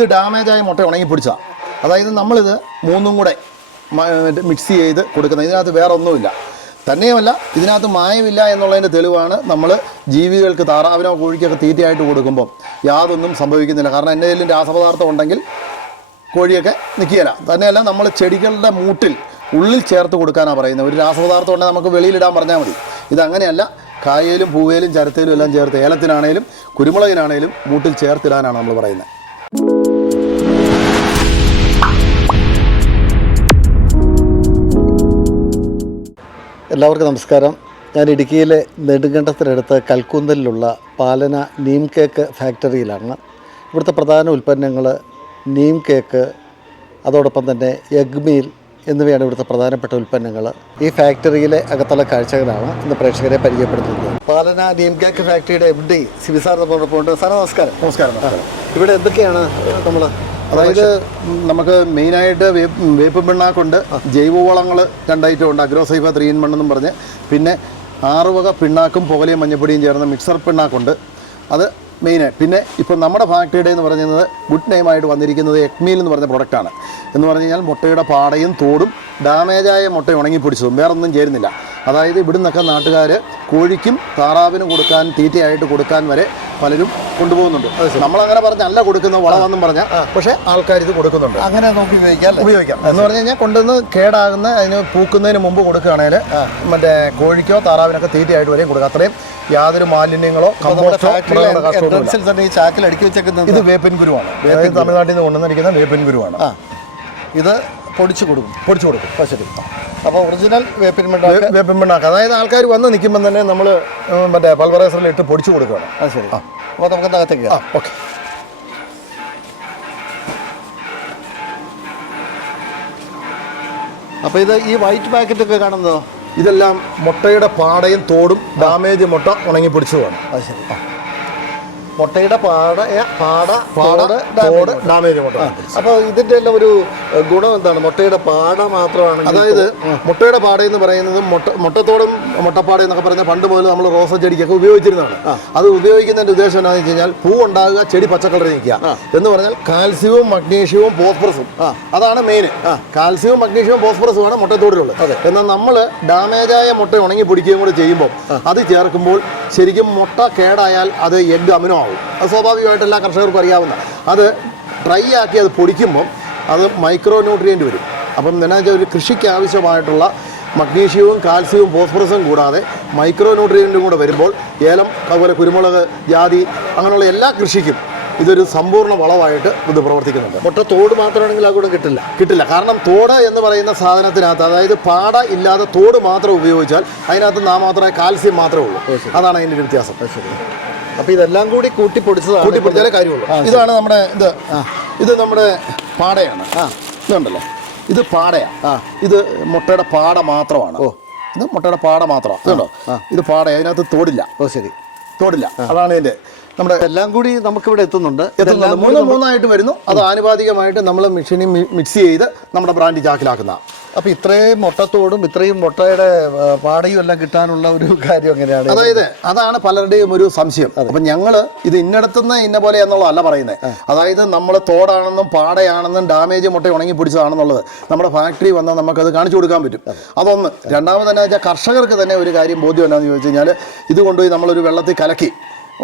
ഇത് ഡാമേജായ മുട്ട ഉണങ്ങി പിടിച്ചതാണ് അതായത് നമ്മളിത് മൂന്നും കൂടെ മിക്സ് ചെയ്ത് കൊടുക്കുന്നത്. ഇതിനകത്ത് വേറെ ഒന്നുമില്ല തന്നെയുമല്ല ഇതിനകത്ത് മായമില്ല എന്നുള്ളതിന്റെ തെളിവാണ് നമ്മൾ ജീവികൾക്ക് താറാവിനോ കോഴിക്കൊക്കെ തീറ്റയായിട്ട് കൊടുക്കുമ്പോൾ യാതൊന്നും സംഭവിക്കുന്നില്ല. കാരണം എന്തെങ്കിലും രാസപദാർത്ഥം ഉണ്ടെങ്കിൽ കോഴിയൊക്കെ നിൽക്കുകയില്ല തന്നെയല്ല നമ്മൾ ചെടികളുടെ മൂട്ടിൽ ഉള്ളിൽ ചേർത്ത് കൊടുക്കാനാണ് പറയുന്നത്. ഒരു രാസപദാർത്ഥം ഉണ്ടെങ്കിൽ നമുക്ക് വെളിയിലിടാൻ പറഞ്ഞാൽ മതി. ഇതങ്ങനെയല്ല കായയിലും പൂവേലും ചരത്തേലും എല്ലാം ചേർത്ത് ഏലത്തിനാണേലും കുരുമുളകിനാണേലും മൂട്ടിൽ ചേർത്തിടാനാണ് നമ്മൾ പറയുന്നത്. എല്ലാവർക്കും നമസ്കാരം. ഞാൻ ഇടുക്കിയിലെ നെടുങ്കണ്ടത്തിനടുത്ത് കൽക്കുന്തലിലുള്ള പാലന നീം കേക്ക് ഫാക്ടറിയിലാണ്. ഇവിടുത്തെ പ്രധാന ഉൽപ്പന്നങ്ങൾ നീം കേക്ക് അതോടൊപ്പം തന്നെ എഗ് മീൽ എന്നിവയാണ് ഇവിടുത്തെ പ്രധാനപ്പെട്ട ഉൽപ്പന്നങ്ങൾ. ഈ ഫാക്ടറിയിലെ അകത്തുള്ള കാഴ്ചകളാണ് ഇന്ന് പ്രേക്ഷകരെ പരിചയപ്പെടുത്തുന്നത്. പാലന നീം കേക്ക് ഫാക്ടറിയുടെ എം ഡി സിബിസാർ നമ്മളോടൊപ്പം ഉണ്ട്. സാർ നമസ്കാരം നമസ്കാരം. ഇവിടെ എന്തൊക്കെയാണ് നമ്മൾ അതായത് നമുക്ക് മെയിനായിട്ട് വേപ്പ് വേപ്പ് പിണ്ണാക്കുണ്ട് ജൈവവളങ്ങൾ രണ്ടായിട്ടും ഉണ്ട് അഗ്രോസൈഫ ത്രീ ഇൻ മണ്ണെന്നും പറഞ്ഞ്. പിന്നെ ആറുവക പിണ്ണാക്കും പുകലയും മഞ്ഞപ്പൊടിയും ചേർന്ന മിക്സർ പിണ്ണാക്കുണ്ട്. അത് മെയിനായിട്ട് പിന്നെ ഇപ്പോൾ നമ്മുടെ ഫാക്ടറിയുടെ എന്ന് പറയുന്നത് ഗുഡ് നെയിമായിട്ട് വന്നിരിക്കുന്നത് എക്മീൽ എന്ന് പറഞ്ഞ പ്രൊഡക്റ്റാണ്. എന്ന് പറഞ്ഞു കഴിഞ്ഞാൽ മുട്ടയുടെ പാടയും തോടും ഡാമേജായ മുട്ട ഉണങ്ങിപ്പിടിച്ചതും വേറെ ഒന്നും ചേരുന്നില്ല. അതായത് ഇവിടുന്നൊക്കെ നാട്ടുകാർ കോഴിക്കും താറാവിനും കൊടുക്കാൻ തീറ്റയായിട്ട് കൊടുക്കാൻ വരെ പലരും കൊണ്ടുപോകുന്നുണ്ട്. നമ്മൾ നമ്മളങ്ങനെ പറഞ്ഞല്ല കൊടുക്കുന്ന വളമെന്നും പറഞ്ഞാൽ പക്ഷേ ആൾക്കാർ ഇത് കൊടുക്കുന്നുണ്ട്. അങ്ങനെ നോക്കി ഉപയോഗിക്കാം ഉപയോഗിക്കാം. എന്ന് പറഞ്ഞു കഴിഞ്ഞാൽ കൊണ്ടുവന്ന് കേടാകുന്ന അതിന് പൂക്കുന്നതിന് മുമ്പ് കൊടുക്കുകയാണെങ്കിൽ മറ്റേ കോഴിക്കോ താറാവിനൊക്കെ തീറ്റയായിട്ട് വരെയും കൊടുക്കുക അത്രയും യാതൊരു മാലിന്യങ്ങളോ കമ്പോസ്റ്റോ ഈ ചാക്കിൽ അടുക്കി വെച്ചേക്കുന്നത് ഇത് വേപ്പിൻ ഗുരുവാണ്. തമിഴ്നാട്ടിൽ നിന്ന് കൊണ്ടുവന്നിരിക്കുന്ന വേപ്പിൻ ഗുരുവാണ്. ഇത് പൊടിച്ചു കൊടുക്കും പൊടിച്ചു കൊടുക്കും. ശരി. അപ്പോൾ ഒറിജിനൽ വേപ്പിൻ പിണ്ണാക്ക് അതായത് ആൾക്കാർ വന്ന് നിൽക്കുമ്പോൾ തന്നെ നമ്മൾ മറ്റേ പൾവറൈസറിൽ ഇട്ട് പൊടിച്ചു കൊടുക്കുകയാണ്. ആ ശരി. അപ്പോൾ നമുക്ക് അകത്തേക്ക് ആ ഓക്കെ. അപ്പോൾ ഇത് ഈ വൈറ്റ് പാക്കറ്റ് ഒക്കെ കാണുന്നതോ? ഇതെല്ലാം മുട്ടയുടെ പാടയും തോടും ഡാമേജ് മുട്ട ഉണങ്ങി പിടിച്ചതുമാണ്. അത് ശരി. മുട്ടയുടെ പാട പാട പാട തോട്, ഡാമേജ് മുട്ട. അപ്പോൾ ഇതിന്റെ എല്ലാം ഒരു ഗുണം എന്താണ്? മുട്ടയുടെ പാട മാത്രമാണ് അതായത് മുട്ടയുടെ പാട എന്ന് പറയുന്നത് മുട്ട മുട്ടത്തോടും മുട്ടപ്പാട എന്നൊക്കെ പറഞ്ഞ പണ്ട് മുതൽ നമ്മൾ റോസ ചെടിക്കൊക്കെ ഉപയോഗിച്ചിരുന്നതാണ്. അത് ഉപയോഗിക്കുന്നതിന്റെ ഉദ്ദേശം എന്താണെന്ന് വെച്ച് കഴിഞ്ഞാൽ പൂ ഉണ്ടാകുക ചെടി പച്ചക്കളറിൽ നിൽക്കുക എന്ന് പറഞ്ഞാൽ കാൽസ്യവും മഗ്നീഷ്യവും ഫോസ്ഫറസും. അതാണ് മെയിൻ കാൽസ്യവും മഗ്നീഷ്യവും ഫോസ്ഫറസും ആണ് മുട്ടത്തോടിലുള്ളത്. എന്നാൽ നമ്മൾ ഡാമേജായ മുട്ട ഉണങ്ങി പിടിക്കുകയും കൂടെ ചെയ്യുമ്പോൾ അത് ചേർക്കുമ്പോൾ ശരിക്കും മുട്ട കേടായാൽ അത് എഗ് അമിനോ ആവും. അത് സ്വാഭാവികമായിട്ട് എല്ലാ കർഷകർക്കും അറിയാവുന്ന അത് ഡ്രൈ ആക്കി അത് പൊടിക്കുമ്പം അത് മൈക്രോ ന്യൂട്രിയന്റ് വരും. അപ്പം എന്താ വെച്ചാൽ ഒരു കൃഷിക്ക് ആവശ്യമായിട്ടുള്ള മഗ്നീഷ്യവും കാൽസ്യവും ഫോസ്ഫറസും കൂടാതെ മൈക്രോ ന്യൂട്രിയന്റും കൂടെ വരുമ്പോൾ ഏലം അതുപോലെ കുരുമുളക് ജാതി അങ്ങനെയുള്ള എല്ലാ കൃഷിക്കും ഇതൊരു സമ്പൂർണ വളമായിട്ട് ഇത് പ്രവർത്തിക്കുന്നുണ്ട്. മുട്ട തോട് മാത്രമാണെങ്കിൽ അത് കൂടെ കിട്ടില്ല. കിട്ടില്ല. കാരണം തോട് എന്ന് പറയുന്ന സാധനത്തിനകത്ത് അതായത് പാട ഇല്ലാതെ തോട് മാത്രം ഉപയോഗിച്ചാൽ അതിനകത്ത് നാം മാത്രമേ കാൽസ്യം മാത്രമേ ഉള്ളൂ. അതാണ് അതിന്റെ ഒരു വ്യത്യാസം. അപ്പോൾ ഇതെല്ലാം കൂടി കൂട്ടിപ്പൊടിച്ചതാണ് കൂട്ടി പിടിച്ചാലേ കാര്യമുള്ളൂ. ഇതാണ് നമ്മുടെ ഇത്. ഇത് നമ്മുടെ പാടയാണ്. ഇതുണ്ടല്ലോ. ഇത് പാടയാണ് ആ. ഇത് മുട്ടയുടെ പാട മാത്രമാണ്. ഓ. ഇത് മുട്ടയുടെ പാട മാത്രമാണ്. ഇതുണ്ടോ? ഇത് പാടയാണ് അതിനകത്ത് തോടില്ല. ഓ ശരി. തോടില്ല. അതാണ് ഇതിന്റെ നമ്മുടെ എല്ലാം കൂടി നമുക്ക് ഇവിടെ എത്തുന്നുണ്ട്. മൂന്ന് മൂന്നായിട്ട് വരുന്നു. അത് ആനുപാതികമായിട്ട് നമ്മൾ മെഷീനിൽ മിക്സ് ചെയ്ത് നമ്മുടെ ബ്രാൻഡ് ചാക്കിലാക്കുന്ന. അപ്പൊ ഇത്രയും മുട്ടത്തോടും ഇത്രയും മുട്ടയുടെ പാടയും എല്ലാം കിട്ടാനുള്ള ഒരു കാര്യം എങ്ങനെയാണ് അതായത് അതാണ് പലരുടെയും ഒരു സംശയം. അപ്പൊ ഞങ്ങൾ ഇത് ഇന്നടത്തുനിന്ന് ഇന്ന പോലെ എന്നുള്ളതല്ല പറയുന്നത് അതായത് നമ്മൾ തോടാണെന്നും പാടയാണെന്നും ഡാമേജ് മുട്ട ഉണങ്ങി പിടിച്ചതാണെന്നുള്ളത് നമ്മുടെ ഫാക്ടറി വന്നാൽ നമുക്കത് കാണിച്ചു കൊടുക്കാൻ പറ്റും. അതൊന്ന് രണ്ടാമത് തന്നെ വെച്ചാൽ കർഷകർക്ക് തന്നെ ഒരു കാര്യം ബോധ്യം എന്നാന്ന് ചോദിച്ചു കഴിഞ്ഞാൽ ഇത് കൊണ്ടുപോയി നമ്മളൊരു വെള്ളത്തിൽ കലക്കി.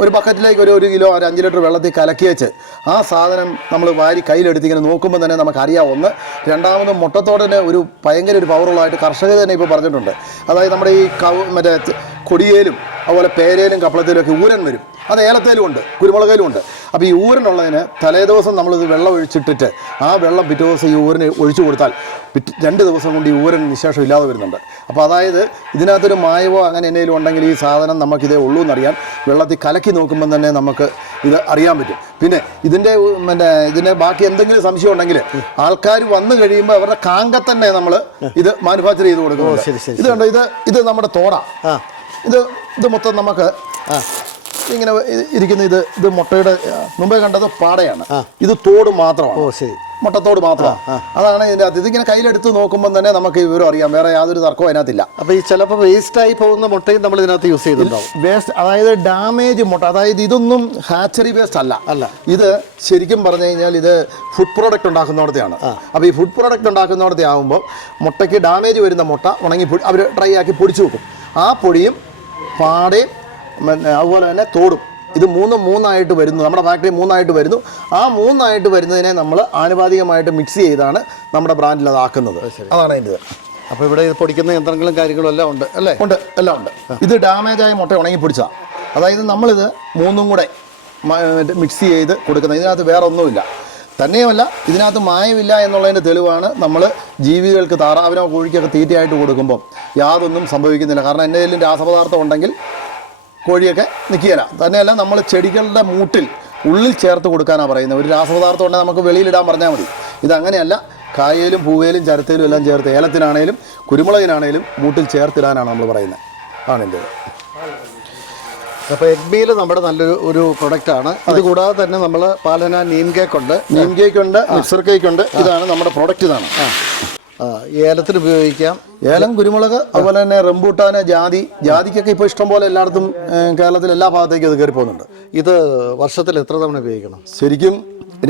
ഒരു ബക്കറ്റിലേക്ക് ഒരു ഒരു കിലോ ഒരു അഞ്ച് ലിറ്റർ വെള്ളത്തിൽ കലക്കി വെച്ച് ആ സാധനം നമ്മൾ വാരി കയ്യിലെടുത്ത് ഇങ്ങനെ നോക്കുമ്പോൾ തന്നെ നമുക്കറിയാം ഒന്ന്. രണ്ടാമത് മുട്ടത്തോടിന് ഒരു ഭയങ്കര ഒരു പവറുള്ളതായിട്ട് കർഷകർ തന്നെ ഇപ്പോൾ പറഞ്ഞിട്ടുണ്ട്. അതായത് നമ്മുടെ ഈ കവ് മറ്റേ കൊടിയേലും അതുപോലെ പേരയിലും കപ്പളത്തിലും ഒക്കെ ഊരൻ വരും. അത് ഏലത്തേലും ഉണ്ട് കുരുമുളകിലും ഉണ്ട്. അപ്പോൾ ഈ ഊരനുള്ളതിന് തലേദിവസം നമ്മളിത് വെള്ളം ഒഴിച്ചിട്ടിട്ട് ആ വെള്ളം പിറ്റേ ദിവസം ഈ ഊരിന് ഒഴിച്ചു കൊടുത്താൽ രണ്ട് ദിവസം കൊണ്ട് ഈ ഊരൻ നിശേഷം ഇല്ലാതെ വരുന്നുണ്ട്. അപ്പോൾ അതായത് ഇതിനകത്തൊരു മായവോ അങ്ങനെ എന്തെങ്കിലും ഉണ്ടെങ്കിൽ ഈ സാധനം നമുക്കിതേ ഉള്ളൂ എന്നറിയാൻ വെള്ളത്തിൽ കലക്കി നോക്കുമ്പോൾ തന്നെ നമുക്ക് ഇത് അറിയാൻ പറ്റും. പിന്നെ ഇതിന്റെ പിന്നെ ഇതിന്റെ ബാക്കി എന്തെങ്കിലും സംശയം ഉണ്ടെങ്കിൽ ആൾക്കാർ വന്നു കഴിയുമ്പോൾ അവരുടെ കാങ്ക തന്നെ നമ്മൾ ഇത് മാനുഫാക്ചർ ചെയ്ത് കൊടുക്കും ശരി, ശരി, ഇത് കണ്ടോ? ഇത് ഇത് നമ്മുടെ തോട. ഇത് ഇത് മൊത്തം നമുക്ക് ആ. ഇങ്ങനെ ഇരിക്കുന്ന ഇത് ഇത് മുട്ടയുടെ മുമ്പേ കണ്ടത് പാടയാണ്. ഇത് തോട് മാത്രമാണ്. ഓ ശരി. മുട്ടത്തോട് മാത്രമാണ് അതാണ് ഇതിന്റെ അകത്ത്. ഇതിങ്ങനെ കയ്യിലെടുത്ത് നോക്കുമ്പോൾ തന്നെ നമുക്ക് ഈ വിവരം അറിയാം. വേറെ യാതൊരു തർക്കവും അതിനകത്തില്ല. അപ്പോൾ ഈ ചിലപ്പോൾ വേസ്റ്റായി പോകുന്ന മുട്ടയും നമ്മൾ ഇതിനകത്ത് യൂസ് ചെയ്തിട്ടുണ്ടാവും. വേസ്റ്റ് അതായത് ഡാമേജ് മുട്ട. അതായത് ഇതൊന്നും ഹാച്ചറി വേസ്റ്റ് അല്ല. അല്ല. ഇത് ശരിക്കും പറഞ്ഞു കഴിഞ്ഞാൽ ഇത് ഫുഡ് പ്രോഡക്റ്റ് ഉണ്ടാക്കുന്നിടത്തെയാണ്. അപ്പോൾ ഈ ഫുഡ് പ്രോഡക്റ്റ് ഉണ്ടാക്കുന്നിടത്തെ ആകുമ്പോൾ മുട്ടയ്ക്ക് ഡാമേജ് വരുന്ന മുട്ട ഉണങ്ങി അവർ ഡ്രൈ ആക്കി പൊടിച്ചു വെക്കും. ആ പൊടിയും പാടയും അതുപോലെ തന്നെ തോടും. ഇത് മൂന്ന് മൂന്നായിട്ട് വരുന്നു. നമ്മുടെ ഫാക്ടറി മൂന്നായിട്ട് വരുന്നു. ആ മൂന്നായിട്ട് വരുന്നതിനെ നമ്മൾ ആനുപാതികമായിട്ട് മിക്സ് ചെയ്താണ് നമ്മുടെ ബ്രാൻഡിൽ അതാക്കുന്നത് അതാണ് അതിന്റെ അപ്പോൾ ഇവിടെ ഇത് പൊടിക്കുന്ന യന്ത്രങ്ങളും കാര്യങ്ങളും എല്ലാം ഉണ്ട് അല്ലേ? ഉണ്ട് എല്ലാം ഉണ്ട്. ഇത് ഡാമേജ് ആയ മുട്ട ഉണങ്ങി പിടിച്ചാ. അതായത് നമ്മളിത് മൂന്നും കൂടെ മിക്സ് ചെയ്ത് കൊടുക്കുന്നത്. ഇതിനകത്ത് വേറെ ഒന്നുമില്ല തന്നെയുമല്ല ഇതിനകത്ത് മായമില്ല എന്നുള്ളതിന്റെ തെളിവാണ് നമ്മൾ ജീവികൾക്ക് താറാവിനോ കോഴിക്കൊക്കെ തീറ്റയായിട്ട് കൊടുക്കുമ്പോൾ യാതൊന്നും സംഭവിക്കുന്നില്ല. കാരണം എന്തെങ്കിലും രാസപദാർത്ഥം ഉണ്ടെങ്കിൽ കോഴിയൊക്കെ നിൽക്കുകയില്ല തന്നെയല്ല നമ്മൾ ചെടികളുടെ മൂട്ടിൽ ഉള്ളിൽ ചേർത്ത് കൊടുക്കാനാണ് പറയുന്നത്. ഒരു രാസപദാർത്ഥം ഉണ്ടെങ്കിൽ നമുക്ക് വെളിയിലിടാൻ പറഞ്ഞാൽ മതി. ഇതങ്ങനെയല്ല കായയിലും പൂവേലും ചരത്തേലും എല്ലാം ചേർത്ത് ഏലത്തിനാണേലും കുരുമുളകിനാണേലും മൂട്ടിൽ ചേർത്തിടാനാണ് നമ്മൾ പറയുന്നത്. ആണ് എന്റെ അപ്പോൾ എഗ്മീൽ നമ്മുടെ നല്ലൊരു ഒരു പ്രൊഡക്റ്റാണ് അതുകൂടാതെ കൂടാതെ തന്നെ നമ്മൾ പാലന നീം കേക്ക് ഉണ്ട് നീം കേക്ക് ഉണ്ട് മിക്സർ കേക്ക് ഉണ്ട് ഇതാണ് നമ്മുടെ പ്രൊഡക്റ്റ് ഇതാണ്. ആ, ഏലത്തിന് ഉപയോഗിക്കാം. ഏലം കുരുമുളക് അതുപോലെ തന്നെ റംബൂട്ടാന് ജാതി ജാതിക്കൊക്കെ ഇപ്പോൾ ഇഷ്ടം പോലെ എല്ലായിടത്തും കേരളത്തിൽ എല്ലാ ഭാഗത്തേക്കും അത് കയറി പോകുന്നുണ്ട് ഇത് വർഷത്തിൽ എത്ര തവണ ഉപയോഗിക്കണം? ശരിക്കും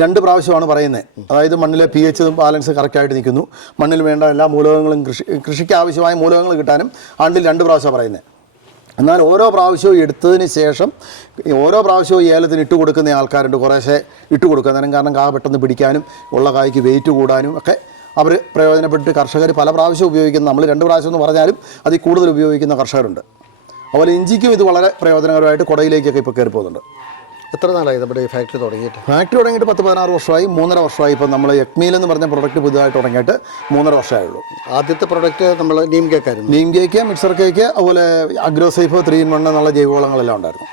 രണ്ട് പ്രാവശ്യമാണ് പറയുന്നത് അതായത് മണ്ണിലെ പി എച്ച് ബാലൻസ് കറക്റ്റായിട്ട് നിൽക്കുന്നു. മണ്ണിൽ വേണ്ട എല്ലാ മൂലകങ്ങളും കൃഷി കൃഷിക്ക് ആവശ്യമായ മൂലകങ്ങൾ കിട്ടാനും ആണ്ടിൽ രണ്ട് പ്രാവശ്യമാണ് പറയുന്നത് എന്നാൽ ഓരോ പ്രാവശ്യവും എടുത്തതിന് ശേഷം ഓരോ പ്രാവശ്യവും ഏലത്തിന് ഇട്ട് കൊടുക്കുന്ന ആൾക്കാരുണ്ട്. കുറേശ്ശെ ഇട്ട് കൊടുക്കുക അന്നേരം കാരണം കാ പെട്ടെന്ന് പിടിക്കാനും ഉള്ള കായ്ക്ക് വെയിറ്റ് കൂടാനും ഒക്കെ അവർ പ്രയോജനപ്പെട്ട് കർഷകർ പല പ്രാവശ്യം ഉപയോഗിക്കുന്ന നമ്മൾ രണ്ട് പ്രാവശ്യം എന്ന് പറഞ്ഞാലും അതിൽ കൂടുതൽ ഉപയോഗിക്കുന്ന കർഷകരുണ്ട്. അതുപോലെ ഇഞ്ചിക്കും ഇത് വളരെ പ്രയോജനകരമായിട്ട് കുടയിലേക്കൊക്കെ ഇപ്പോൾ കയറി പോകുന്നുണ്ട് എത്ര നാളായി നമ്മുടെ ഈ ഫാക്ടറി തുടങ്ങിയിട്ട്? ഫാക്ടറി തുടങ്ങിയിട്ട് പത്ത് പതിനാറ് വർഷമായി മൂന്നര വർഷമായി. ഇപ്പോൾ നമ്മൾ യക്മീൽ എന്ന് പറഞ്ഞ പ്രൊഡക്റ്റ് പുതുതായിട്ട് തുടങ്ങിയിട്ട് മൂന്നര വർഷമായുള്ളൂ. ആദ്യത്തെ പ്രൊഡക്റ്റ് നമ്മൾ നീം കേക്കായിരുന്നു. നീം കേക്ക് മിക്സർ കേക്ക് അതുപോലെ അഗ്രോസൈഫ് ത്രീ ഇൻ വൺ എന്നുള്ള ജൈവവളങ്ങളെല്ലാം ഉണ്ടായിരുന്നു.